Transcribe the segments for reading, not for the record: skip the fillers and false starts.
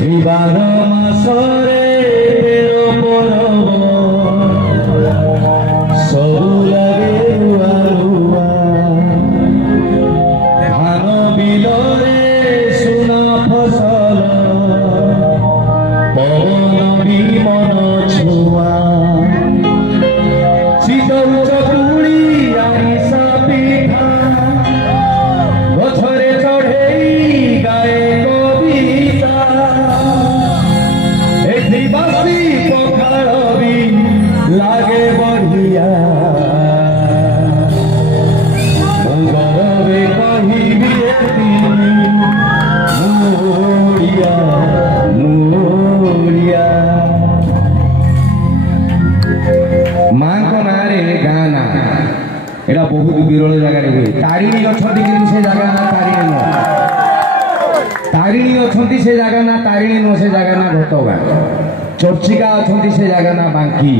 বার মাসরে তেরো পরব সরু লাগে রুয়া রুয়া ধান বিলরে সুনা ফসল পবন বিমন ছুয়া শীতল চতুড়ি আরিসা পিঠা গছরে চড়েই গায়ে কবিতা এটি বাসি পখাল বি লাগে বঢ়িয়া গরবে কহিবি মুড়িয়া মুড়িয়া ମାଙ୍କ ନାଁରେ ଗାଁ ନା ଏଇଟା ବହୁତ ବିରଳ ଜାଗାରେ ହୁଏ। ତାରିଣୀ ଅଛନ୍ତି କିନ୍ତୁ ସେ ଜାଗା ନା ତାରିଣୀ ନୁହଁ। ତାରିଣୀ ଅଛନ୍ତି ସେ ଜାଗା ନା ତାରିଣୀ ନୁହଁ, ସେ ଜାଗା ନା ଘଟଗାଁ। ଚର୍ଚ୍ଚିକା ଅଛନ୍ତି ସେ ଜାଗା ନା ବାଙ୍କି।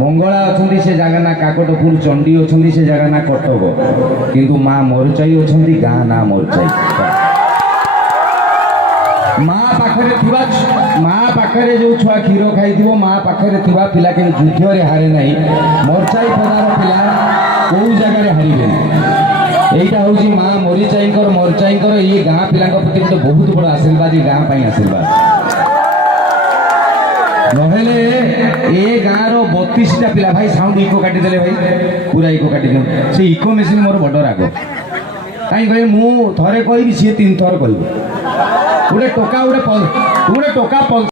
ମଙ୍ଗଳା ଅଛନ୍ତି ସେ ଜାଗା ନା କାକଟପୁର। ଚଣ୍ଡୀ ଅଛନ୍ତି ସେ ଜାଗା ନା କଟକ। କିନ୍ତୁ ମା ମରଚାଇ ଅଛନ୍ତି ଗାଁ ନା ମରଚାଇ। ମା ପାଖରେ ଯୋଉ ଛୁଆ କ୍ଷୀର ଖାଇଥିବ, ମା ପାଖରେ ଥିବା ପିଲା କେବେ ଯୁଦ୍ଧରେ ହାରେ ନାହିଁ। ମରଚାଇ ପଦାର ପିଲା କୋଉ ଜାଗାରେ ହାରିବେନି। এইটা হচ্ছে মা মরিচাইঙ্কর মরচাইঙ্কর এই গাঁ পিলাঙ্ক প্রতি গোটে বহুত বড় আশীর্বাদ, এই গাঁ পাই আশীর্বাদ। নহলে এ গাঁর 32টা পিলা ভাই সাউন্ড ইকো কাটিদেলে ভাই, পুরা ইকো কাটি দিও। সে ইকো মেସିন মোর বড় রাগ। কাই ভাই মু থরে কইবি সে 3 থর কইব। গোটে টোকা